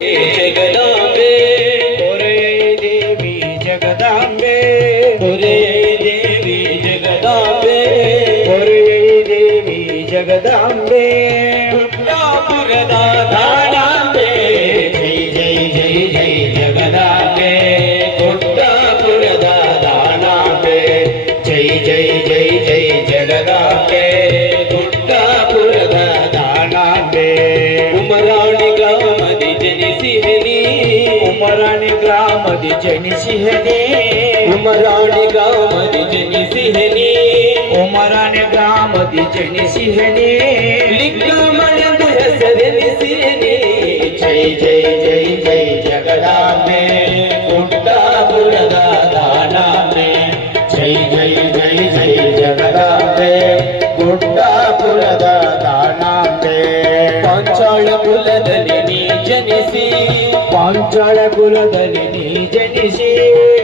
ಜಗದಾಂಬೆ ಹೊರೆಯೈ ದೇವಿ ಜಗದಾಂಬೆ ಹೊರೆಯೈ ದೇವಿ ಜಗದಾಂಬೆ ಹೊರೆಯೈ ದೇವಿ ಜಗದಾಂಬೆ ಗುಡ್ಡಾಪುರದ ದಾಳಾಂಬೆ ಜೈ ಜೈ ಜೈ ಜೈ ಜಗದಾಂಬೆ ಗುಡ್ಡಾಪುರದ ದಾಳಾಂಬೆ ಜೈ ಜೈ ಜೈ ಜೈ ಜಗದಾಂಬೆ ಗುಡ್ಡಾಪುರದ ದಾಳಾಂಬೆ ಉಮರಾಣಿ ಗ್ರಾಮದಿ ಜನಿಸಿಹನಿ ಉಮರಾಣಿ ಗ್ರಾಮದಿ ಜನಿಸಿಹನಿ ಉಮರಾಣಿ ಗ್ರಾಮದಿ ಜನಿಸಿಹನಿ ಉಮರಾಣಿ ಗ್ರಾಮದಿ ಜನಿಸಿಹನಿ ಲಿಂಗಮಣೆಂದು ಹೆಸರೆನಿಸಿಹನಿ ಜೈ ಜೈ ಜೈ ಜೈ ಜಗದಾಂಬೆ ಗುಡ್ಡಾಪುರದ ದಾಳಾಂಬೆ ಜೈ ಜೈ ಜೈ ಜೈ ಜಗದಾಂಬೆ ಗುಡ್ಡಾಪುರದ ದಾಳಾಂಬೆ ಪಾಂಚಾಳ ಕುಲದಲ್ಲಿ ನೀ ಜನಿಸಿ ಪಾಂಚಾಳ ಕುಲದಲ್ಲಿ ನೀ ಜನಿಸಿ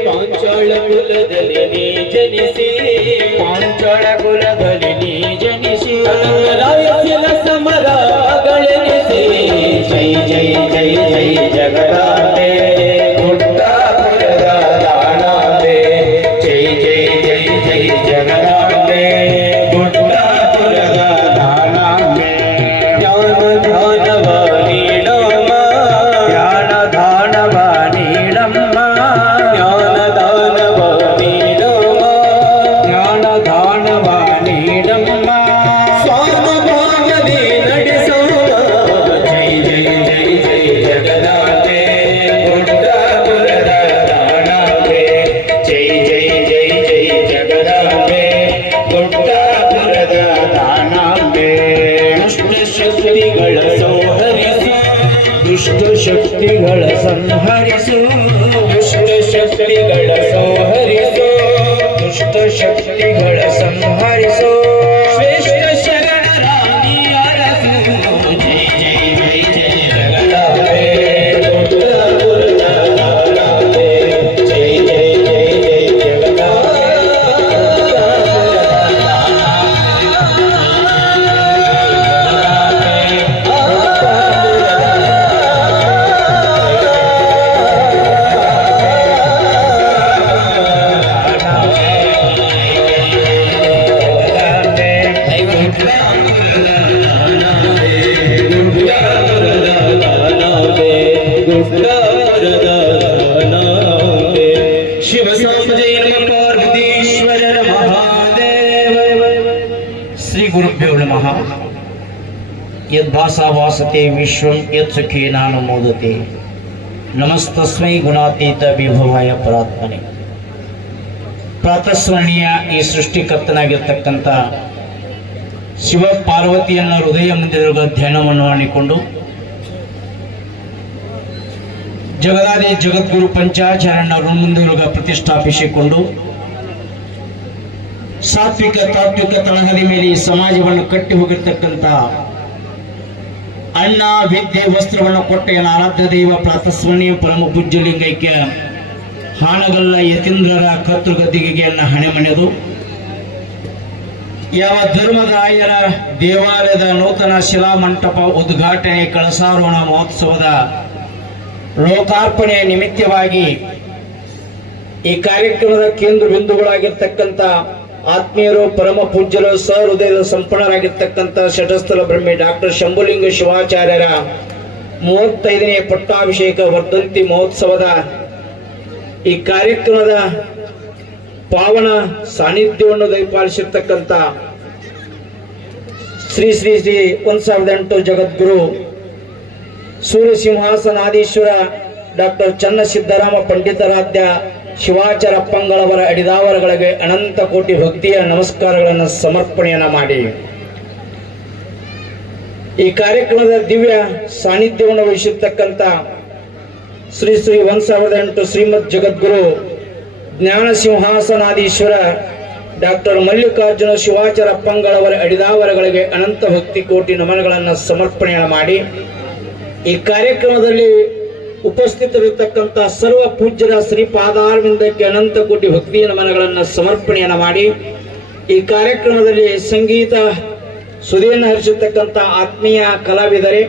ಪಾಂಚಾಳ ಕುಲದಲ್ಲಿ ನೀ ಜನಿಸಿ ಪಾಂಚಾಳ ಕುಲದಲ್ಲಿ ನೀ ಜನಿಸಿ ರಾಯಸಿನ ಸಮರಗಳೆನಿಸಿ ಜೈ ಜೈ ಜೈ ಜೈ ಜಗದಾಂಬೆ ಗುಡ್ಡಾಪುರದ ದಾಳಾಂಬೆ ಜೈ ಜೈ ಜೈ ಜೈ ಜಗದಾಂಬೆ ಗುಡ್ಡಾಪುರದ ದಾಳಾಂಬೆ ಜ್ಞಾನ ದಾನವ ನೀಡಮ್ಮ ಜ್ಞಾನ ದಾನವ ನೀಡಮ್ಮ ಜ್ಞಾನ ದಾನವ ನೀಡಮ್ಮ ಸ್ವಾನುಭಾವದಿ ನಡೆಸುವ ಜೈ ಜೈ ಜೈ ಜೈ ಜಗದಾಂಬೆ ಗುಡ್ಡಾಪುರದ ದಾಳಾಂಬೆ ಜೈ ಜೈ ಜೈ ಜೈ ಜಗದಾಂಬೆ ಗುಡ್ಡಾಪುರದ ದಾಳಾಂಬೆ ದುಷ್ಟ ಶಕ್ತಿಗಳ ಸಂಹರಿಸಿ ದುಷ್ಟ ಶಕ್ತಿಗಳ ಸಂಹರಿಸು ದುಷ್ಟ ಶಕ್ತಿಗಳ ಸಂಹರಿಸು ದುಷ್ಟ ಶಕ್ತಿಗಳ ಸಂಹರಿಸು ಶ್ರೇಷ್ಠ ಶರಣರ ನೀ ಅರಸು ಜೈ ಜೈ ಜೈ ಜೈ ಜಗದಾಂಬೆ ಗುಡ್ಡಾಪುರದ ದಾಳಾಂಬೆ ಜೈ ಜೈ ಜೈ ಜೈ ಜಗದಾಂಬೆ ಶಿವ ಸಾಮ ಜಯ ನಮ ಪಾರ್ವತೀಶ್ವರ ಮಹಾದೇವ ಶ್ರೀ ಗುರುಭ್ಯೋ ನಮಃ ಯದ್ಭಾಸಾ ವಾಸತೆ ವಿಶ್ವಂ ಯತ್ ಸುಖೇ ನಾನು ಮೋದತೆ ನಮಸ್ತಸ್ಮೈ ಗುಣಾತೀತ ವಿಭವಾಯ ಪರಾತ್ಮನೆ ಪ್ರಾತಸ್ಮರಣೀಯ ಈ ಸೃಷ್ಟಿಕರ್ತನಾಗಿರ್ತಕ್ಕಂಥ ಶಿವ ಪಾರ್ವತಿಯನ್ನ ಹೃದಯ ಮಂದಿರದ ಧ್ಯಾನವನ್ನು ಮಾಡಿಕೊಂಡು ಜಗದಾದಿ ಜಗದ್ಗುರು ಪಂಚಾಚಾರ್ಯನ ಮುಂದಿರುಗ ಪ್ರತಿಷ್ಠಾಪಿಸಿಕೊಂಡು ಸಾತ್ವಿಕ ತಾತ್ವಿಕ ತಳಹದಿ ಮೇಲೆ ಈ ಸಮಾಜವನ್ನು ಕಟ್ಟಿ ಹೋಗಿರ್ತಕ್ಕಂಥ ಅನ್ನ ವಿದ್ಯೆ ವಸ್ತ್ರವನ್ನು ಕೊಟ್ಟ ಆರಾಧ್ಯ ದೈವ ಪ್ರಾತಸ್ಮರಣೀಯ ಪರಮ ಪೂಜ್ಯಲಿಂಗೈಕ್ಯ ಹಾನಗಲ್ಲ ಯತೀಂದ್ರರ ಕರ್ತೃಗದ್ದಿಗೆಗೆ ಹಣೆಮಣೆದು ಯಾವ ಧರ್ಮರಾಯರ ದೇವಾಲಯದ ನೂತನ ಶಿಲಾಮಂಟಪ ಉದ್ಘಾಟನೆ ಕಳಸಾರೋಹಣ ಮಹೋತ್ಸವದ ಲೋಕಾರ್ಪಣೆಯ ನಿಮಿತ್ತವಾಗಿ ಈ ಕಾರ್ಯಕ್ರಮದ ಕೇಂದ್ರ ಬಿಂದುಗಳಾಗಿರ್ತಕ್ಕಂಥ ಆತ್ಮೀಯರು ಪರಮ ಪೂಜ್ಯರು ಸಹೃದಯದ ಸಂಪನ್ನರಾಗಿರ್ತಕ್ಕಂಥ ಶಟಸ್ಥಲ ಬ್ರಹ್ಮಿ ಡಾಕ್ಟರ್ ಶಂಭುಲಿಂಗ ಶಿವಾಚಾರ್ಯರ 35ನೇ ಪಟ್ಟಾಭಿಷೇಕ ವರ್ಧಂತಿ ಮಹೋತ್ಸವದ ಈ ಕಾರ್ಯಕ್ರಮದ ಪಾವನ ಸಾನ್ನಿಧ್ಯವನ್ನು ದಯಪಾಲಿಸಿರ್ತಕ್ಕಂಥ ಶ್ರೀ ಶ್ರೀ ಶ್ರೀ 1008 ಜಗದ್ಗುರು ಸೂರ್ಯ ಸಿಂಹಾಸನಾಧೀಶ್ವರ ಡಾಕ್ಟರ್ ಚನ್ನಸಿದ್ದರಾಮ ಪಂಡಿತರಾಧ್ಯ ಶಿವಾಚಾರ್ಯಪ್ಪಂಗಳವರ ಅಡಿದಾವರಗಳಿಗೆ ಅನಂತ ಕೋಟಿ ಭಕ್ತಿಯ ನಮಸ್ಕಾರಗಳನ್ನು ಸಮರ್ಪಣೆಯನ್ನ ಮಾಡಿ ಈ ಕಾರ್ಯಕ್ರಮದ ದಿವ್ಯ ಸಾನ್ನಿಧ್ಯವನ್ನು ವಹಿಸಿರ್ತಕ್ಕಂಥ ಶ್ರೀ ಶ್ರೀ 1008 ಶ್ರೀಮದ್ ಜಗದ್ಗುರು ಜ್ಞಾನ ಸಿಂಹಾಸನಾಧೀಶ್ವರ ಡಾಕ್ಟರ್ ಮಲ್ಲಿಕಾರ್ಜುನ ಶಿವಾಚಾರ್ಯಪ್ಪಂಗಳವರ ಅಡಿದಾವರಗಳಿಗೆ ಅನಂತ ಭಕ್ತಿ ಕೋಟಿ ನಮನಗಳನ್ನು ಸಮರ್ಪಣೆಯನ್ನ ಮಾಡಿ ಈ ಕಾರ್ಯಕ್ರಮದಲ್ಲಿ ಉಪಸ್ಥಿತರಿರ್ತಕ್ಕಂಥ ಸರ್ವ ಪೂಜ್ಯರ ಶ್ರೀಪಾದಾರವಿಂದಕ್ಕೆ ಅನಂತ ಕೋಟಿ ಭಕ್ತಿಯ ನಮನಗಳನ್ನು ಸಮರ್ಪಣೆಯನ್ನ ಮಾಡಿ ಈ ಕಾರ್ಯಕ್ರಮದಲ್ಲಿ ಸಂಗೀತ ಸುದಿಯನ್ನು ಹರಿಸಿರ್ತಕ್ಕಂಥ ಆತ್ಮೀಯ ಕಲಾವಿದರೆ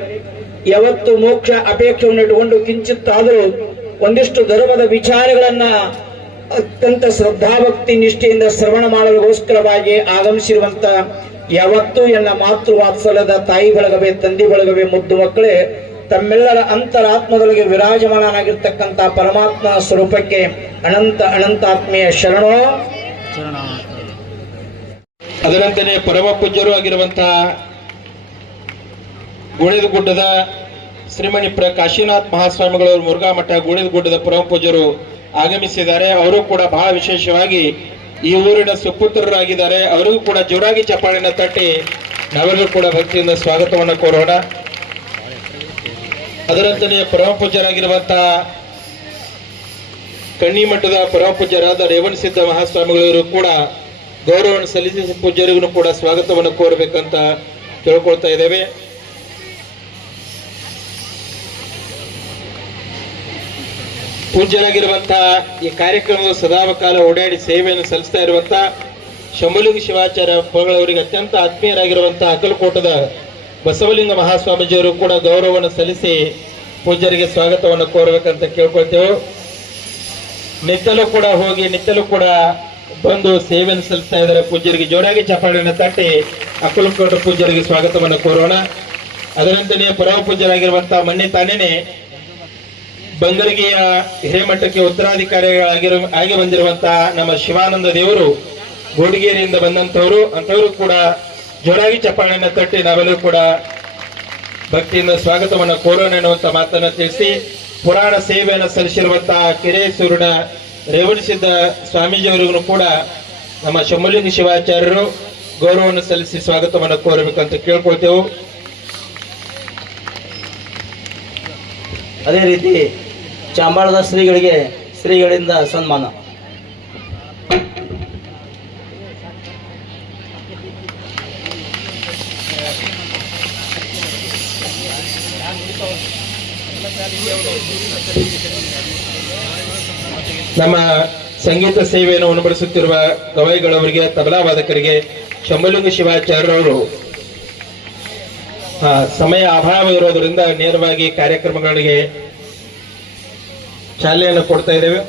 ಯಾವತ್ತು ಮೋಕ್ಷ ಅಪೇಕ್ಷೆಯನ್ನು ಇಟ್ಟುಕೊಂಡು ಕಿಂಚಿತ್ತಾದರೂ ಒಂದಿಷ್ಟು ಧರ್ಮದ ವಿಚಾರಗಳನ್ನ ಅತ್ಯಂತ ಶ್ರದ್ಧಾಭಕ್ತಿ ನಿಷ್ಠೆಯಿಂದ ಶ್ರವಣ ಮಾಡಲಿಗೋಸ್ಕರವಾಗಿ ಆಗಮಿಸಿರುವಂತ ಯಾವತ್ತೂ ಎನ್ನ ಮಾತೃ ವಾತ್ಸಲ್ಯದ ತಾಯಿ ಬಳಗವೇ, ತಂದೆ ಬಳಗವೇ, ಮುದ್ದು ಮಕ್ಕಳೇ, ತಮ್ಮೆಲ್ಲರ ಅಂತರಾತ್ಮದೊಳಗೆ ವಿರಾಜಮಾನನಾಗಿರ್ತಕ್ಕಂಥ ಪರಮಾತ್ಮ ಸ್ವರೂಪಕ್ಕೆ ಅನಂತ ಅನಂತಾತ್ಮೀಯ ಶರಣೋ. ಅದರಂತೆಯೇ ಪರಮ ಪೂಜ್ಯರು ಆಗಿರುವಂತಹ ಗುಡ್ಡದ ಶ್ರೀಮಣಿಪುರ ಕಾಶಿನಾಥ್ ಮಹಾಸ್ವಾಮಿಗಳವರು ಮುರುಘಾ ಮಠ ಗುಡ್ಡದ ಪರಮ ಪೂಜ್ಯರು ಆಗಮಿಸಿದ್ದಾರೆ. ಅವರು ಕೂಡ ಬಹಳ ವಿಶೇಷವಾಗಿ ಈ ಊರಿನ ಸುಪುತ್ರರಾಗಿದ್ದಾರೆ. ಅವರಿಗೂ ಕೂಡ ಜೋರಾಗಿ ಚಪ್ಪಾಳೆಯನ್ನು ತಟ್ಟಿ ನಾವೆಲ್ಲರೂ ಕೂಡ ಭಕ್ತಿಯಿಂದ ಸ್ವಾಗತವನ್ನು ಕೋರೋಣ. ಅದರಂತೆಯೇ ಪರಮ ಪೂಜ್ಯರಾಗಿರುವಂತಹ ಕಣ್ಣಿಮಠದ ಪರಮ ಪೂಜ್ಯರಾದ ರೇವಣಸಿದ್ಧ ಮಹಾಸ್ವಾಮಿಗಳವರು ಕೂಡ ಗೌರವವನ್ನು ಸಲ್ಲಿಸಿ ಪೂಜ್ಯರಿಗೂ ಕೂಡ ಸ್ವಾಗತವನ್ನು ಕೋರಬೇಕಂತ ಕೇಳ್ಕೊಳ್ತಾ ಇದ್ದೇವೆ. ಪೂಜ್ಯರಾಗಿರುವಂತಹ ಈ ಕಾರ್ಯಕ್ರಮದ ಸದಾಕಾಲ ಓಡಾಡಿ ಸೇವೆಯನ್ನು ಸಲ್ಲಿಸ್ತಾ ಇರುವಂತಹ ಶಂಭುಲಿಂಗ ಶಿವಾಚಾರ್ಯ ಪುರಗಳವರಿಗೆ ಅತ್ಯಂತ ಆತ್ಮೀಯರಾಗಿರುವಂತಹ ಅಕಲಕೋಟದ ಬಸವಲಿಂಗ ಮಹಾಸ್ವಾಮೀಜಿಯವರು ಕೂಡ ಗೌರವವನ್ನು ಸಲ್ಲಿಸಿ ಪೂಜ್ಯರಿಗೆ ಸ್ವಾಗತವನ್ನು ಕೋರಬೇಕಂತ ಕೇಳ್ಕೊಳ್ತೇವೆ. ನಿತ್ತಲೂ ಕೂಡ ಹೋಗಿ ನಿತ್ತಲೂ ಕೂಡ ಬಂದು ಸೇವೆಯನ್ನು ಸಲ್ಲಿಸ್ತಾ ಇದ್ದಾರೆ. ಪೂಜ್ಯರಿಗೆ ಜೋರಾಗಿ ಚಪ್ಪಾಳೆಯನ್ನು ತಟ್ಟಿ ಅಕಲಕೋಟ ಪೂಜ್ಯರಿಗೆ ಸ್ವಾಗತವನ್ನು ಕೋರೋಣ. ಅದರಂತೆಯೇ ಪರಮ ಪೂಜ್ಯರಾಗಿರುವಂತಹ ಮೊನ್ನೆ ತಾನೇನೆ ಬಂಗರಿಗೆಯ ಹಿರೇಮಠಕ್ಕೆ ಉತ್ತರಾಧಿಕಾರಿಗಳಾಗಿ ಬಂದಿರುವಂತಹ ನಮ್ಮ ಶಿವಾನಂದ ದೇವರು ಗೋಡಿಗೇರಿಯಿಂದ ಬಂದಂತವರು, ಅಂತವರು ಕೂಡ ಜೋರಾಗಿ ಚಪ್ಪಾಳೆಯನ್ನು ತಟ್ಟಿ ನಾವೆಲ್ಲರೂ ಕೂಡ ಭಕ್ತಿಯಿಂದ ಸ್ವಾಗತವನ್ನು ಕೋರೋಣ ಎನ್ನುವಂತ ಮಾತನ್ನು ತಿಳಿಸಿ ಪುರಾಣ ಸೇವೆಯನ್ನು ಸಲ್ಲಿಸಿರುವಂತಹ ಕೆರೆಸೂರಿನ ರೇವಣಸಿದ್ಧ ಸ್ವಾಮೀಜಿಯವರಿಗೂ ಕೂಡ ನಮ್ಮ ಶಂಭುಲಿಂಗ ಶಿವಾಚಾರ್ಯರು ಗೌರವವನ್ನು ಸಲ್ಲಿಸಿ ಸ್ವಾಗತವನ್ನು ಕೋರಬೇಕಂತ ಕೇಳ್ಕೊಳ್ತೇವೆ. ಅದೇ ರೀತಿ ಚಾಂಬಾಳದ ಶ್ರೀಗಳಿಗೆ ಶ್ರೀಗಳಿಂದ ಸನ್ಮಾನ. ನಮ್ಮ ಸಂಗೀತ ಸೇವೆಯನ್ನು ಉಣಬಡಿಸುತ್ತಿರುವ ಗವಾಯಿಗಳವರಿಗೆ, ತಬಲಾ ವಾದಕರಿಗೆ ಶಂಭುಲಿಂಗ ಶಿವಾಚಾರ್ಯರವರು ಸಮಯ ಅಭಾವ ಇರೋದರಿಂದ ನೇರವಾಗಿ ಕಾರ್ಯಕ್ರಮಗಳಿಗೆ ಚಾಲನೆಯನ್ನು ಕೊಡ್ತಾ ಇದ್ದೇವೆ.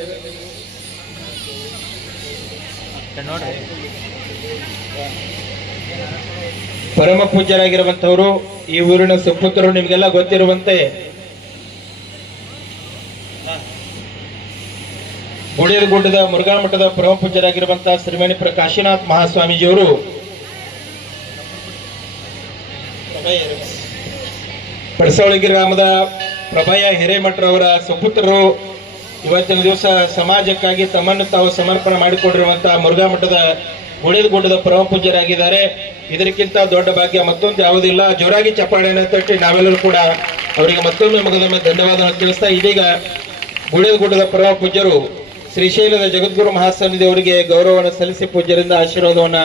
ಪರಮ ಪೂಜ್ಯರಾಗಿರುವಂತವರು ಈ ಊರಿನ ಸುಪುತ್ರರು. ನಿಮಗೆಲ್ಲ ಗೊತ್ತಿರುವಂತೆ ಗುಡ್ಡದ ಮುರುಘಾ ಮಠದ ಪರಮ ಪೂಜ್ಯರಾಗಿರುವಂತಹ ಶ್ರೀಮಣಿಪುರ ಕಾಶಿನಾಥ್ ಮಹಾಸ್ವಾಮೀಜಿಯವರು ಪಡಸವಳಿ ಗ್ರಾಮದ ಪ್ರಭಯ ಹಿರೇಮಠರವರ ಸುಪುತ್ರರು ಇವತ್ತಿನ ದಿವಸ ಸಮಾಜಕ್ಕಾಗಿ ತಮ್ಮನ್ನು ತಾವು ಸಮರ್ಪಣೆ ಮಾಡಿಕೊಂಡಿರುವಂತಹ ಮುರುಘಾ ಮಠದ ಗುಡ್ಡದ ಪರಮ ಪೂಜ್ಯರಾಗಿದ್ದಾರೆ. ಇದಕ್ಕಿಂತ ದೊಡ್ಡ ಭಾಗ್ಯ ಮತ್ತೊಂದು ಯಾವುದಿಲ್ಲ. ಜೋರಾಗಿ ಚಪ್ಪಾಳೆಯನ್ನು ತಟ್ಟಿ ನಾವೆಲ್ಲರೂ ಕೂಡ ಅವರಿಗೆ ಮತ್ತೊಮ್ಮೆ ಮಗದೊಮ್ಮೆ ಧನ್ಯವಾದವನ್ನು ತಿಳಿಸ್ತಾ, ಇದೀಗ ಗುಡ್ಡದ ಪರಮ ಪೂಜ್ಯರು ಶ್ರೀಶೈಲದ ಜಗದ್ಗುರು ಮಹಾಸನ್ನಿಧಿ ಅವರಿಗೆ ಗೌರವವನ್ನು ಸಲ್ಲಿಸಿ ಪೂಜ್ಯರಿಂದ ಆಶೀರ್ವಾದವನ್ನು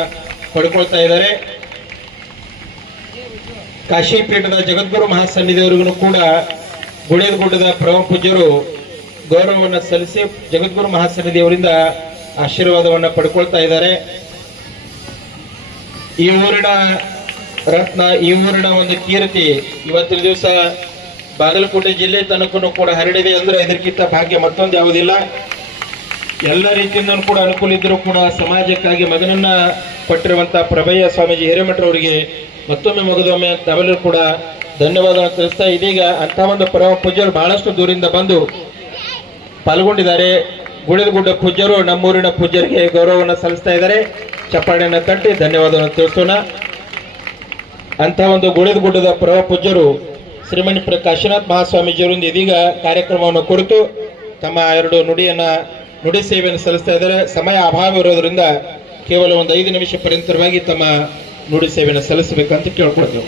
ಪಡ್ಕೊಳ್ತಾ ಇದ್ದಾರೆ. ಕಾಶಿಪೀಠದ ಜಗದ್ಗುರು ಮಹಾಸನ್ನಿಧಿಯವರಿಗೂ ಕೂಡ ಗುಡ್ಡದ ಪರಮ ಪೂಜ್ಯರು ಗೌರವವನ್ನು ಸಲ್ಲಿಸಿ ಜಗದ್ಗುರು ಮಹಾಸನ್ನಿಧಿಯವರಿಂದ ಆಶೀರ್ವಾದವನ್ನು ಪಡ್ಕೊಳ್ತಾ ಇದ್ದಾರೆ. ಈ ಊರಿನ ರತ್ನ, ಈ ಊರಿನ ಒಂದು ಕೀರ್ತಿ ಇವತ್ತಿನ ದಿವಸ ಬಾಗಲಕೋಟೆ ಜಿಲ್ಲೆ ತನಕನೂ ಕೂಡ ಹರಡಿದೆ ಅಂದ್ರೆ ಇದಕ್ಕಿಂತ ಭಾಗ್ಯ ಮತ್ತೊಂದು ಯಾವುದಿಲ್ಲ. ಎಲ್ಲ ರೀತಿಯಿಂದ ಕೂಡ ಅನುಕೂಲ ಇದ್ರೂ ಕೂಡ ಸಮಾಜಕ್ಕಾಗಿ ಮಗನನ್ನ ಕೊಟ್ಟಿರುವಂತಹ ಪ್ರಭಯ್ಯ ಸ್ವಾಮೀಜಿ ಹಿರೇಮಠರವರಿಗೆ ಮತ್ತೊಮ್ಮೆ ಮಗದೊಮ್ಮೆ ನಾವೆಲ್ಲರೂ ಕೂಡ ಧನ್ಯವಾದವನ್ನು ತಿಳಿಸ್ತಾ, ಇದೀಗ ಅಂತ ಒಂದು ಪರಮ ಪೂಜ್ಯರು ಬಹಳಷ್ಟು ದೂರಿಂದ ಬಂದು ಪಾಲ್ಗೊಂಡಿದ್ದಾರೆ. ಗುಡ್ಡ ಪೂಜ್ಯರು ನಮ್ಮೂರಿನ ಪೂಜ್ಯರಿಗೆ ಗೌರವವನ್ನು ಸಲ್ಲಿಸ್ತಾ ಇದ್ದಾರೆ. ಚಪ್ಪಾಳೆಯನ್ನು ತಟ್ಟಿ ಧನ್ಯವಾದವನ್ನು ತಿಳಿಸೋಣ. ಅಂತ ಒಂದು ಗುಡ್ಡದ ಪರಮ ಪೂಜ್ಯರು ಶ್ರೀಮಣಿಪುರ ಕಾಶಿನಾಥ್ ಮಹಾಸ್ವಾಮೀಜಿಯವರಿಂದ ಇದೀಗ ಕಾರ್ಯಕ್ರಮವನ್ನು ಕುರಿತು ತಮ್ಮ ಎರಡು ನುಡಿ ಸೇವೆಯನ್ನು ಸಲ್ಲಿಸ್ತಾ ಇದ್ದಾರೆ. ಸಮಯ ಅಭಾವ ಇರೋದ್ರಿಂದ ಕೇವಲ ಒಂದು 5 ನಿಮಿಷ ಪರ್ಯಂತರವಾಗಿ ತಮ್ಮ ನುಡಿ ಸೇವೆಯನ್ನು ಸಲ್ಲಿಸಬೇಕಂತ ಕೇಳ್ಕೊಳ್ತೇವೆ.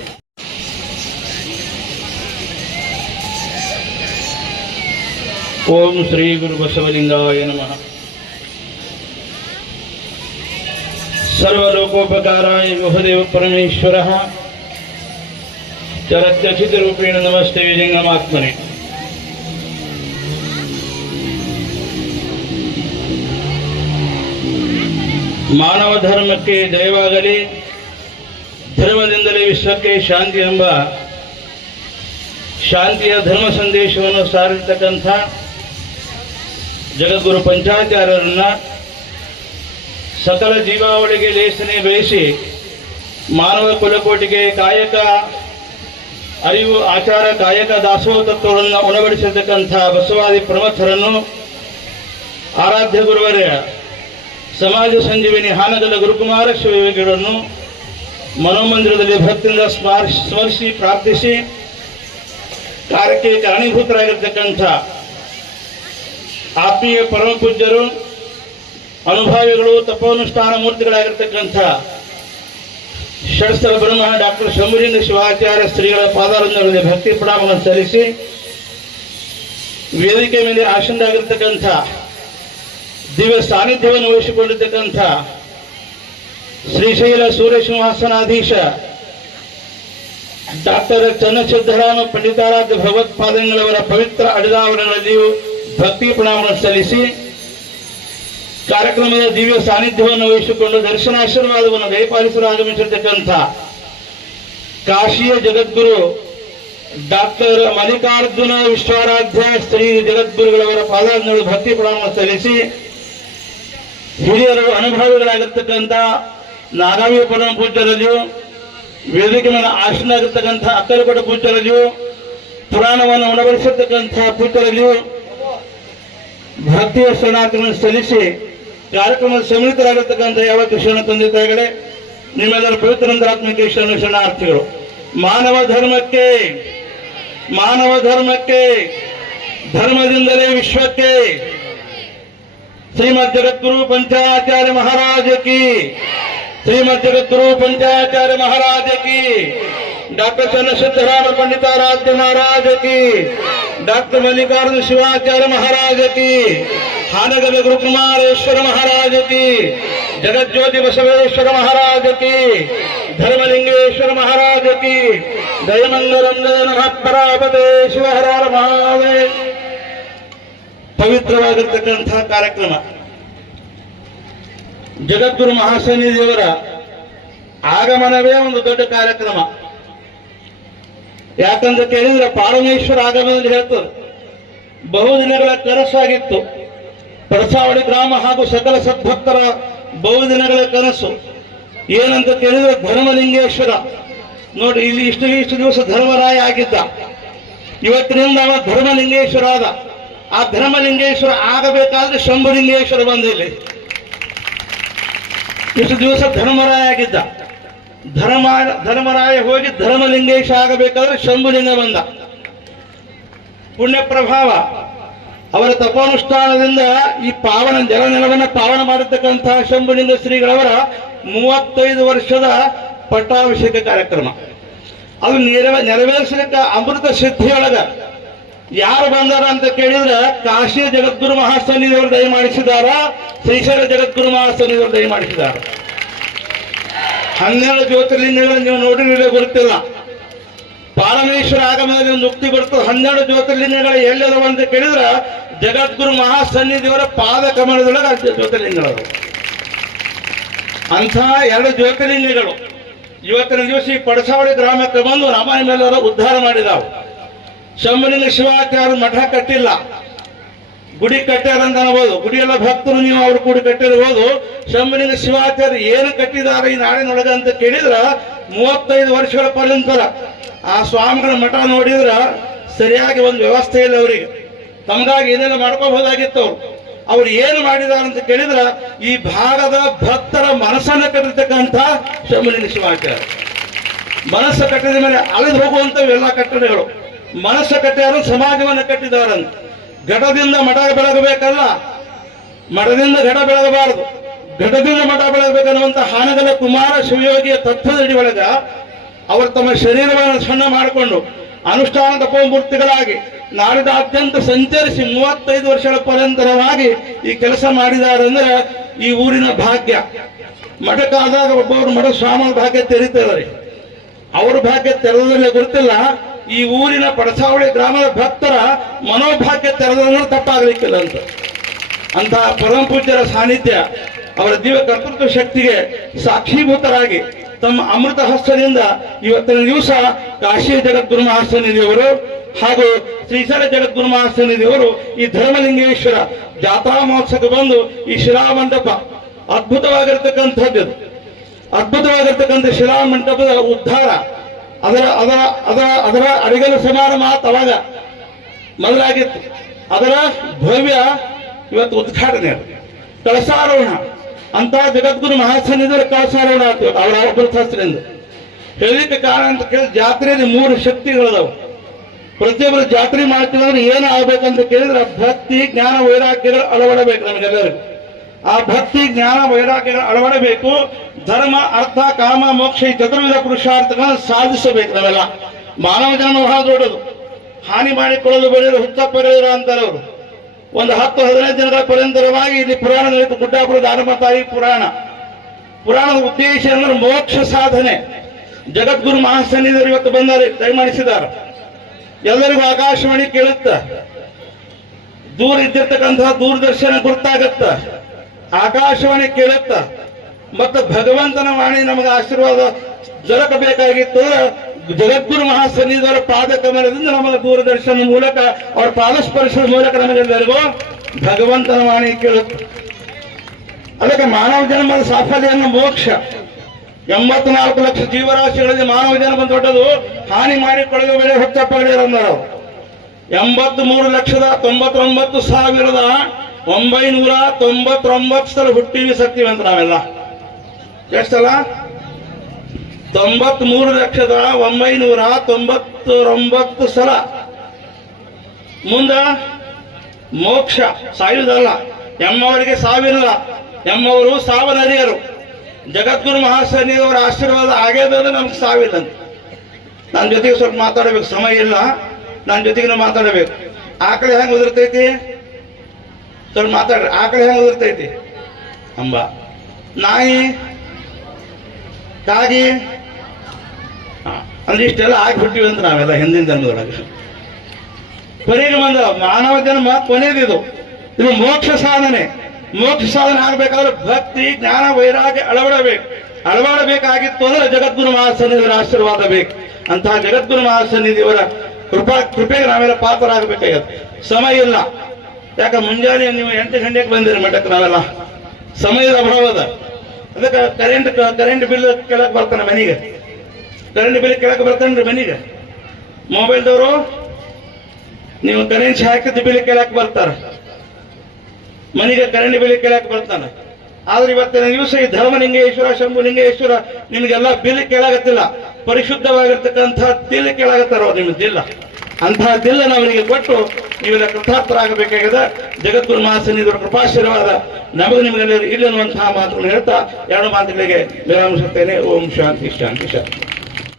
ಓಂ ಶ್ರೀ ಗುರು ಬಸವಲಿಂಗಾಯ ನಮಃ. ಸರ್ವಲೋಕೋಪಕಾರಾಯ ಗುಹದೇವ ಪರಮೇಶ್ವರಃ ಚರತ್ಯಚಿತರೂಪೇಣ ನಮಸ್ತೆ ಜಂಗಮಾತ್ಮನೆ. ಮಾನವ ಧರ್ಮಕ್ಕೆ ಜಯವಾಗಲಿ, ಧರ್ಮದಿಂದಲೇ ವಿಶ್ವಕ್ಕೆ ಶಾಂತಿ ಎಂಬ ಶಾಂತಿಯ ಧರ್ಮ ಸಂದೇಶವನ್ನು ಸಾರಿರ್ತಕ್ಕಂಥ ಜಗದ್ಗುರು ಪಂಚಾಚಾರ್ಯರನ್ನ ಸಕಲ ಜೀವಾವಳಿಗೆ ಲೇಸನೆ ಬೆಳೆಸಿ ಮಾನವ ಕುಲಕೋಟಿಗೆ ಕಾಯಕ ಅರಿವು ಆಚಾರ ಕಾಯಕ ದಾಸೋಹ ತತ್ವಗಳನ್ನು ಉಣಬಡಿಸಿರ್ತಕ್ಕಂಥ ಬಸವಾದಿ ಪ್ರಮಥರನ್ನು ಆರಾಧ್ಯ ಗುರುವರ ಸಮಾಜ ಸಂಜೀವಿನಿ ಹಾನಗಲ್ಲ ಗುರುಕುಮಾರ ಶಿವಯೋಗಿಗಳನ್ನು ಮನೋಮಂದಿರದಲ್ಲಿ ಭಕ್ತಿಯಿಂದ ಸ್ಮರಿಸಿ ಪ್ರಾರ್ಥಿಸಿ ಕಾರ್ಯಕ್ಕೆ ಕಾರಣೀಭೂತರಾಗಿರ್ತಕ್ಕಂಥ ಆತ್ಮೀಯ ಪರಮ ಪೂಜ್ಯರು ಅನುಭಾವಿಗಳು ತಪೋನುಷ್ಠಾನ ಮೂರ್ತಿಗಳಾಗಿರ್ತಕ್ಕಂಥ ಷಡ್ಸ್ಥಳ ಬ್ರಹ್ಮ ಡಾಕ್ಟರ್ ಶಂಭುಲಿಂಗ ಶಿವಾಚಾರ್ಯ ಶ್ರೀಗಳ ಪಾದಾರಂಧಗಳಲ್ಲಿ ಭಕ್ತಿ ಪ್ರಣಾಮಗಳನ್ನು ಸಲ್ಲಿಸಿ ವೇದಿಕೆ ಮೇಲೆ ಆಸೀನರಾಗಿರ್ತಕ್ಕಂಥ ದಿವ್ಯ ಸಾನ್ನಿಧ್ಯವನ್ನು ವಹಿಸಿಕೊಂಡಿರ್ತಕ್ಕಂಥ ಶ್ರೀಶೈಲ ಸೂರ್ಯ ಸಿಂಹಾಸನಾಧೀಶ ಡಾಕ್ಟರ್ ಚನ್ನಸಿದ್ದರಾಮ ಪಂಡಿತಾರಾಧ್ಯ ಭಗವತ್ಪಾದಂಗಳವರ ಪವಿತ್ರ ಅಡಿದಾವರಣಗಳಲ್ಲಿಯೂ ಭಕ್ತಿ ಪ್ರಣಾಮಗಳನ್ನು ಸಲ್ಲಿಸಿ ಕಾರ್ಯಕ್ರಮದ ದಿವ್ಯ ಸಾನ್ನಿಧ್ಯವನ್ನು ವಹಿಸಿಕೊಂಡು ದರ್ಶನಾಶೀರ್ವಾದವನ್ನು ದಯಪಾಲಿಸಲು ಆಗಮಿಸಿರ್ತಕ್ಕಂಥ ಕಾಶಿಯ ಜಗದ್ಗುರು ಡಾಕ್ಟರ್ ಮಲ್ಲಿಕಾರ್ಜುನ ವಿಶ್ವಾರಾಧ್ಯ ಶ್ರೀ ಜಗದ್ಗುರುಗಳವರ ಪಾದಾಂಗಗಳು ಭಕ್ತಿ ಪ್ರಣಾಮವನ್ನು ಸಲ್ಲಿಸಿ ಹಿರಿಯರು ಅನುಭವಿಗಳಾಗಿರ್ತಕ್ಕಂಥ ನಾಗಾವಿ ಪರಮ ಪೂಜ್ಯರಲ್ಲಿಯೂ ವೇದಿಕೆ ಮೇಲೆ ಆಸೀನರಾಗಿರ್ತಕ್ಕಂಥ ಅಕ್ಕಲಕೋಟ ಪೂಜ್ಯರಲ್ಲಿಯೂ ಪುರಾಣವನ್ನು ಉಣಬಡಿಸಿರ್ತಕ್ಕಂಥ ಪೂಜ್ಯರಲ್ಲಿಯೂ ಭಕ್ತಿಯ ಶರಣಾರ್ಥಿಗಳನ್ನು ಸಲ್ಲಿಸಿ ಕಾರ್ಯಕ್ರಮದ ಸಮಿತರಾಗಿರ್ತಕ್ಕಂಥ ಯಾವ ಕೃಷ್ಣ ತಂದೆ ತಾಯಿಗಳೇ, ನಿಮ್ಮೆಲ್ಲರ ಪವಿತ್ರಾತ್ಮಿಕ ಶರಣಾರ್ಥಿಗಳು. ಮಾನವ ಧರ್ಮಕ್ಕೆ ಧರ್ಮದಿಂದಲೇ ವಿಶ್ವಕ್ಕೆ ಶ್ರೀಮದ್ ಜಗದ್ಗುರು ಪಂಚಾಚಾರ್ಯ ಮಹಾರಾಜ ಕಿ, ಶ್ರೀಮದ್ ಜಗದ್ಗುರು ಪಂಚಾಚಾರ್ಯ ಮಹಾರಾಜ ಕಿ, ಡಾಕ್ಟರ್ ಚನ್ನಸಿದ್ದರಾಮ ಪಂಡಿತಾರಾಧ್ಯ ಮಹಾರಾಜ ಕಿ, ಡಾಕ್ಟರ್ ಮಲ್ಲಿಕಾರ್ಜುನ ಶಿವಾಚಾರ್ಯ ಮಹಾರಾಜ ಕಿ, ಹಾನಗಲ್ಲ ಗುರುಕುಮಾರೇಶ್ವರ ಮಹಾರಾಜ ಕಿ, ಜಗಜ್ಯೋತಿ ಬಸವೇಶ್ವರ ಮಹಾರಾಜ ಕಿ, ಧರ್ಮಲಿಂಗೇಶ್ವರ ಮಹಾರಾಜ ಕಿ, ದಯಮಂಗಲಂದನ ಮಹಾಪರಾಪತೆ ಶಿವಹರ ಮಹಾದೇವ. ಪವಿತ್ರವಾಗಿರ್ತಕ್ಕಂತಹ ಕಾರ್ಯಕ್ರಮ ಜಗದ್ಗುರು ಮಹಾಸನ್ನಿಧಿಯವರ ಆಗಮನವೇ ಒಂದು ದೊಡ್ಡ ಕಾರ್ಯಕ್ರಮ. ಯಾಕಂತ ಕೇಳಿದ್ರೆ ಪಾರಮೇಶ್ವರ ಆಗಮನದಲ್ಲಿ ಹೇಳ್ತದೆ, ಬಹುದಿನಗಳ ಕನಸಾಗಿತ್ತು ಪಡಸಾವಳಿ ಗ್ರಾಮ ಹಾಗೂ ಸಕಲ ಸದ್ಭಕ್ತರ ಬಹುದಿನಗಳ ಕನಸು. ಏನಂತ ಕೇಳಿದ್ರೆ ಧರ್ಮಲಿಂಗೇಶ್ವರ. ನೋಡಿ, ಇಲ್ಲಿ ಇಷ್ಟು ದಿವಸ ಧರ್ಮರಾಯ ಆಗಿದ್ದ, ಇವತ್ತಿನಿಂದ ಅವ ಧರ್ಮಲಿಂಗೇಶ್ವರ ಆದ. ಆ ಧರ್ಮಲಿಂಗೇಶ್ವರ ಆಗಬೇಕಾದ್ರೆ ಶಂಭುಲಿಂಗೇಶ್ವರ ಬಂದಿಲ್ಲ. ಇಷ್ಟು ದಿವಸ ಧರ್ಮರಾಯ ಆಗಿದ್ದ, ಧರ್ಮರಾಯ ಹೋಗಿ ಧರ್ಮಲಿಂಗೇಶ ಆಗಬೇಕಾದ್ರೆ ಶಂಭುಲಿಂಗ ಬಂದ. ಪುಣ್ಯ ಪ್ರಭಾವ ಅವರ ತಪೋನುಷ್ಠಾನದಿಂದ ಈ ಪಾವನ ಜಲನೆಲವನ್ನು ಪಾವನ ಮಾಡಿರ್ತಕ್ಕಂತಹ ಶಂಭುಲಿಂಗ ಶ್ರೀಗಳವರ 35 ವರ್ಷದ ಪಟ್ಟಾಭಿಷೇಕ ಕಾರ್ಯಕ್ರಮ ಅದು ನೆರವೇರಿಸಲಿಕ್ಕೆ ಅಮೃತ ಸಿದ್ಧಿಯೊಳಗ ಯಾರು ಬಂದಾರ ಅಂತ ಕೇಳಿದ್ರೆ ಕಾಶಿ ಜಗದ್ಗುರು ಮಹಾಸನ್ನಿಧಿಯವರು ದಯಮಾಡಿಸಿದಾರ, ಶ್ರೀಶೈಲ ಜಗದ್ಗುರು ಮಹಾಸನ್ನಿಧಿಯವರು ದಯಮಾಡಿಸಿದಾರ. 12 ಜ್ಯೋತಿರ್ಲಿಂಗಗಳು ನೀವು ನೋಡಿರಲೇ ಗೊತ್ತಿಲ್ಲ. ಪಾರಮೇಶ್ವರ ಆಗಮನದಲ್ಲಿ ಒಂದು ಉಕ್ತಿ ಬರ್ತದೆ, 12 ಜ್ಯೋತಿರ್ಲಿಂಗಗಳು ಎಲ್ಲದವ ಅಂತ ಕೇಳಿದ್ರೆ ಜಗದ್ಗುರು ಮಹಾಸನ್ನಿಧಿಯವರ ಪಾದ ಕಮಲದೊಳಗೆ ಜ್ಯೋತಿರ್ಲಿಂಗಗಳು. ಅಂಥ 2 ಜ್ಯೋತಿರ್ಲಿಂಗಗಳು ಇವತ್ತಿನ ದಿವಸ ಈ ಪಡಸಾವಳಿ ಗ್ರಾಮಕ್ಕೆ ಬಂದು ರಾಮಾಯಣೆಲ್ಲರ ಉದ್ಧಾರ ಮಾಡಿದಾವು. ಶಂಭುಲಿಂಗ ಶಿವಾಚಾರ್ಯ ಮಠ ಕಟ್ಟಿಲ್ಲ, ಗುಡಿ ಕಟ್ಟ್ಯಾರ ಅಂತ ಅನ್ಬೋದು. ಗುಡಿಯೆಲ್ಲ ಭಕ್ತರು ನೀವು ಅವ್ರು ಕೂಡಿ ಕಟ್ಟಿರ್ಬೋದು. ಶಂಭುಲಿಂಗ ಶಿವಾಚಾರ್ಯ ಏನು ಕಟ್ಟಿದ್ದಾರೆ ಈ ನಾಡಿನೊಳಗ ಅಂತ ಕೇಳಿದ್ರ 35 ವರ್ಷಗಳ ಪರ್ಯಂತರ ಆ ಸ್ವಾಮಿಗಳ ಮಠ ನೋಡಿದ್ರ ಸರಿಯಾಗಿ ಒಂದು ವ್ಯವಸ್ಥೆ ಇಲ್ಲ ಅವರಿಗೆ. ತಮಗಾಗಿ ಇದೆಲ್ಲ ಮಾಡ್ಕೋಬಹುದಾಗಿತ್ತು. ಅವ್ರು ಏನು ಮಾಡಿದಾರೆ ಅಂತ ಕೇಳಿದ್ರ ಈ ಭಾಗದ ಭಕ್ತರ ಮನಸ್ಸನ್ನು ಕಟ್ಟಿರ್ತಕ್ಕಂಥ ಶಂಭುಲಿಂಗ ಶಿವಾಚಾರ್ಯ ಮನಸ್ಸು ಕಟ್ಟಿದ ಮೇಲೆ ಅಳಿದು ಹೋಗುವಂತವೆಲ್ಲ ಕಟ್ಟಡಗಳು ಮನಸ್ಸು ಕಟ್ಟಿಯಾರು ಸಮಾಜವನ್ನು ಕಟ್ಟಿದಾರಂತ. ಘಟದಿಂದ ಮಠ ಬೆಳಗಬೇಕಲ್ಲ, ಮಠದಿಂದ ಘಟ ಬೆಳಗಬಾರದು, ಘಟದಿಂದ ಮಠ ಬೆಳಗಬೇಕನ್ನುವಂತ ಹಾನಗಲ್ಲ ಕುಮಾರ ಶಿವಯೋಗಿಯ ತತ್ವದಡಿ ಒಳಗ ಅವರು ತಮ್ಮ ಶರೀರವನ್ನು ಸಣ್ಣ ಮಾಡಿಕೊಂಡು ಅನುಷ್ಠಾನ ತಪೋಮೂರ್ತಿಗಳಾಗಿ ನಾಡಿದಾದ್ಯಂತ ಸಂಚರಿಸಿ 35 ವರ್ಷಗಳ ಪರ್ಯಂತರವಾಗಿ ಈ ಕೆಲಸ ಮಾಡಿದ್ದಾರೆ. ಅಂದ್ರೆ ಈ ಊರಿನ ಭಾಗ್ಯ. ಮಠಕ್ಕಾದಾಗ ಒಬ್ಬವರು ಮಠ ಸ್ವಾಮಿಗಳ ಭಾಗ್ಯ ತೆರೀತಾರೆ, ಅವ್ರ ಭಾಗ್ಯ ತೆರೆದಲ್ಲೇ ಗೊತ್ತಿಲ್ಲ. ಈ ಊರಿನ ಪಡಸಾವಳಿ ಗ್ರಾಮದ ಭಕ್ತರ ಮನೋಭಾಗ್ಯ ತೆರೆದ್ರೆ ತಪ್ಪಾಗಲಿಕ್ಕಿಲ್ಲ ಅಂತ. ಅಂತಹ ಪರಮ ಪೂಜ್ಯರ ಸಾನ್ನಿಧ್ಯ, ಅವರ ದಿವ್ಯ ಕರ್ತೃತ್ವ ಶಕ್ತಿಗೆ ಸಾಕ್ಷೀಭೂತರಾಗಿ ತಮ್ಮ ಅಮೃತ ಹಸ್ತದಿಂದ ಇವತ್ತಿನ ದಿವಸ ಕಾಶಿ ಜಗದ್ಗುರು ಮಹಾಸನ್ನಿಧಿಯವರು ಹಾಗೂ ಶ್ರೀಶೈಲ ಜಗದ್ಗುರು ಮಹಾಸನ್ನಿಧಿಯವರು ಈ ಧರ್ಮಲಿಂಗೇಶ್ವರ ಜಾತ್ರಾ ಮಹೋತ್ಸವಕ್ಕೆ ಬಂದು ಈ ಶಿಲಾಮಂಟಪ ಅದ್ಭುತವಾಗಿರ್ತಕ್ಕಂಥದ್ದು, ಅದ್ಭುತವಾಗಿರ್ತಕ್ಕಂಥ ಶಿಲಾಮಂಟಪದ ಉದ್ಧಾರ, ಅದರ ಅದರ ಅದರ ಅದರ ಅಡಿಗಲು ಸಮಾರಂಭ ಅವಾಗ ಮೊದಲಾಗಿತ್ತು. ಅದರ ಭವ್ಯ ಇವತ್ತು ಉದ್ಘಾಟನೆ, ಕಳಸಾರೋಹಣ ಅಂತ ಜಗದ್ಗುರು ಮಹಾಸನ್ನಿಧಿಯವರ ಕಳಸಾರೋಹಣ ಆಗ್ತದೆ ಅವರ ಅಮೃತಹಸ್ತರಿಂದ. ಹೇಳಲಿಕ್ಕೆ ಕಾರಣ ಅಂತ ಕೇಳಿ, ಜಾತ್ರೆಯಲ್ಲಿ 3 ಶಕ್ತಿಗಳದಾವ. ಪ್ರತಿಯೊಬ್ಬರು ಜಾತ್ರೆ ಮಾಡ್ತೀವಿ ಅಂದ್ರೆ ಏನು ಆಗ್ಬೇಕಂತ ಕೇಳಿದ್ರೆ ಭಕ್ತಿ ಜ್ಞಾನ ವೈರಾಗ್ಯಗಳು ಅಳವಡಬೇಕು. ನಮಗೆಲ್ಲರಿಗೂ ಆ ಭಕ್ತಿ ಜ್ಞಾನ ವೈರಾಗ್ಯಗಳು ಅಳವಡಬೇಕು. ಧರ್ಮ ಅರ್ಥ ಕಾಮ ಮೋಕ್ಷ ಈ ಚತುರ್ವಿಧ ಪುರುಷಾರ್ಥಗಳನ್ನು ಸಾಧಿಸಬೇಕು. ನಾವೆಲ್ಲ ಮಾನವ ಜನ್ಮ ಬಹಳ ದೊಡ್ಡದು. ಹಾನಿ ಮಾಡಿಕೊಳ್ಳಲು ಬೆಳೆಯಲು ಹುಚ್ಚಪ್ಪರೆಯರು ಅಂತಾರೆ ಅವರು. ಒಂದು 10-15 ದಿನಗಳ ಪರ್ಯಂತರವಾಗಿ ಇಲ್ಲಿ ಪುರಾಣ ನಡೀತು. ಗುಡ್ಡಾಪುರದ ಹನುಮತಾಯಿ ಪುರಾಣದ ಉದ್ದೇಶ ಅಂದ್ರೆ ಮೋಕ್ಷ ಸಾಧನೆ. ಜಗದ್ಗುರು ಮಹಾಸನ್ನಿಧಿಯವರು ಇವತ್ತು ಬಂದರೆ ದಯಮಾಡಿಸಿದ್ದಾರೆ. ಎಲ್ಲರಿಗೂ ಆಕಾಶವಾಣಿ ಕೇಳುತ್ತ, ದೂರ ಇದ್ದಿರ್ತಕ್ಕಂತಹ ದೂರದರ್ಶನ ಗುರ್ತಾಗತ್ತ, ಆಕಾಶವಾಣಿ ಕೇಳುತ್ತ, ಮತ್ತು ಭಗವಂತನ ವಾಣಿ ನಮಗೆ ಆಶೀರ್ವಾದ ದೊರಕಬೇಕಾಗಿತ್ತು. ಜಗದ್ಗುರು ಮಹಾಸನ್ನಿಧಿಯವರ ಪಾದ ಕಮಲದಿಂದ ನಮಗೆ ದೂರದರ್ಶನ ಮೂಲಕ ಅವರ ಪಾದಸ್ಪರ್ಶದ ಮೂಲಕ ನಮಗೆಲ್ಲರಿಗೂ ಭಗವಂತನ ವಾಣಿ ಕೇಳುತ್ತೆ. ಅದಕ್ಕೆ ಮಾನವ ಜನ್ಮದ ಸಾಫಲ್ಯವನ್ನು ಮೋಕ್ಷ. 84 ಲಕ್ಷ ಜೀವರಾಶಿಗಳಲ್ಲಿ ಮಾನವ ಜನ್ಮ ದೊಡ್ಡದು. ಹಾನಿ ಮಾಡಿಕೊಳ್ಳಲು ಬೆಳೆ ಹುಚ್ಚಪ್ಪಗಳಿರು ಅಂದರು. 83,99,999 ಸಲ ಹುಟ್ಟಿವಿ ಸತ್ತೀವಿ ಅಂತ ನಾವೆಲ್ಲ. ಎಷ್ಟಲ್ಲ? 93,999 ಸಲ. ಮುಂದ ಮೋಕ್ಷ, ಸಾಯುವುದಲ್ಲ. ಎಮ್ಮವರಿಗೆ ಸಾವಿಲ್ಲ, ಎಮ್ಮವರು ಸಾವನರಿಯರು. ಜಗದ್ಗುರು ಮಹಾಸನ್ನಿಧಿಯವರ ಆಶೀರ್ವಾದ ಆಗ್ಯದಂದ್ರೆ ನಮ್ಗೆ ಸಾವಿಲ್ಲ ಅಂತ. ನನ್ನ ಜೊತೆಗೆ ಸ್ವಲ್ಪ ಮಾತಾಡಬೇಕು, ಸಮಯ ಇಲ್ಲ. ನನ್ನ ಜೊತೆಗೆ ಮಾತಾಡಬೇಕು. ಆಕಡೆ ಹೆಂಗೆ ಉದುರ್ತೈತಿ? ಸ್ವಲ್ಪ ಮಾತಾಡ್ರಿ. ಆಕಡೆ ಹೆಂಗೆ ಉದುರ್ತೈತಿ? ಅಂಬ. ನಾಯಿ, ಕಾಗಿ ಅಂದ್ರೆ ಇಷ್ಟೆಲ್ಲ ಆಗಿಬಿಟ್ಟಿವಿ ಅಂತ ನಾವೆಲ್ಲ ಹಿಂದಿನ ಜನ್ಮದೊಳಗೆ. ಕೊನೆಗೆ ಬಂದ ಮಾನವ ಜನ್ಮ ಕೊನೆಯದಿದು. ಇದು ಮೋಕ್ಷ ಸಾಧನೆ. ಮೋಕ್ಷ ಸಾಧನೆ ಆಗಬೇಕಾದ್ರೆ ಭಕ್ತಿ ಜ್ಞಾನ ವೈರಾಗ್ಯ ಅಳವಡಬೇಕಾಗಿತ್ತು ಅಂದ್ರೆ ಜಗದ್ಗುರು ಮಹಾಸನ್ನಿಧಿಯವರ ಆಶೀರ್ವಾದ ಬೇಕು. ಅಂತಹ ಜಗದ್ಗುರು ಮಹಾಸನ್ನಿಧಿಯವರ ಕೃಪೆಗೆ ನಾವೆಲ್ಲ ಪಾತ್ರರಾಗಬೇಕಾಗತ್ತೆ. ಸಮಯ ಇಲ್ಲ. ಯಾಕೆ ಮುಂಜಾನೆ ನೀವು 8 ಗಂಟೆಗೆ ಬಂದಿರಿ ಮಠಕ್ಕೆ, ನಾವೆಲ್ಲ ಸಮಯದ ಅಭಾವ ಅದ. ಅದಕ್ಕೆ ಕರೆಂಟ್ ಬಿಲ್ ಕೆಳಗೆ ಬರ್ತಾನೆ ಮನೆಗೆ. ಕರೆಂಟ್ ಬಿಲ್ ಕೆಳಗೆ ಬರ್ತಾನ್ರಿ ಮನೆಗೆ. ಮೊಬೈಲ್ದವರು ನೀವು ಕರೆನ್ಸಿ ಹಾಕಿದ ಬಿಲ್ ಕೆಳಕ್ಕೆ ಬರ್ತಾರೆ ಮನೆಗೆ. ಕರೆಂಟ್ ಬಿಲ್ ಕೆಳಕ್ಕೆ ಬರ್ತಾನೆ. ಆದ್ರೆ ಇವತ್ತಿನ ದಿವಸ ಈ ಧರ್ಮಲಿಂಗೇಶ್ವರ ಶಂಭುಲಿಂಗೇಶ್ವರ ನಿಮ್ಗೆಲ್ಲ ಬಿಲ್ ಕೇಳಾಗತ್ತಿಲ್ಲ. ಪರಿಶುದ್ಧವಾಗಿರ್ತಕ್ಕಂಥ ದಿಲ್ ಕೇಳಾಗತ್ತಾರ ನಿಮ್ದಿಲ್ಲ. ಅಂತಹ ದಿಲ್ಲ ಅವರಿಗೆ ಕೊಟ್ಟು ನೀವೆಲ್ಲ ಕೃತಾರ್ಥರಾಗಬೇಕಾಗಿದೆ. ಜಗದ್ಗುರು ಮಹಾಸನ್ನಿಧಿಯವರ ಕೃಪಾಶೀರ್ವಾದ ನಮಗೆ ನಿಮಗೆಲ್ಲರೂ ಇಲ್ಲ ಅನ್ನುವಂತಹ ಮಾತನ್ನು ಹೇಳ್ತಾ 2 ಮಾತುಗಳಿಗೆ ವಿರಾಮಿಸುತ್ತೇನೆ. ಓಂ ಶಾಂತಿ ಶಾಂತಿ ಶಾಂತಿ.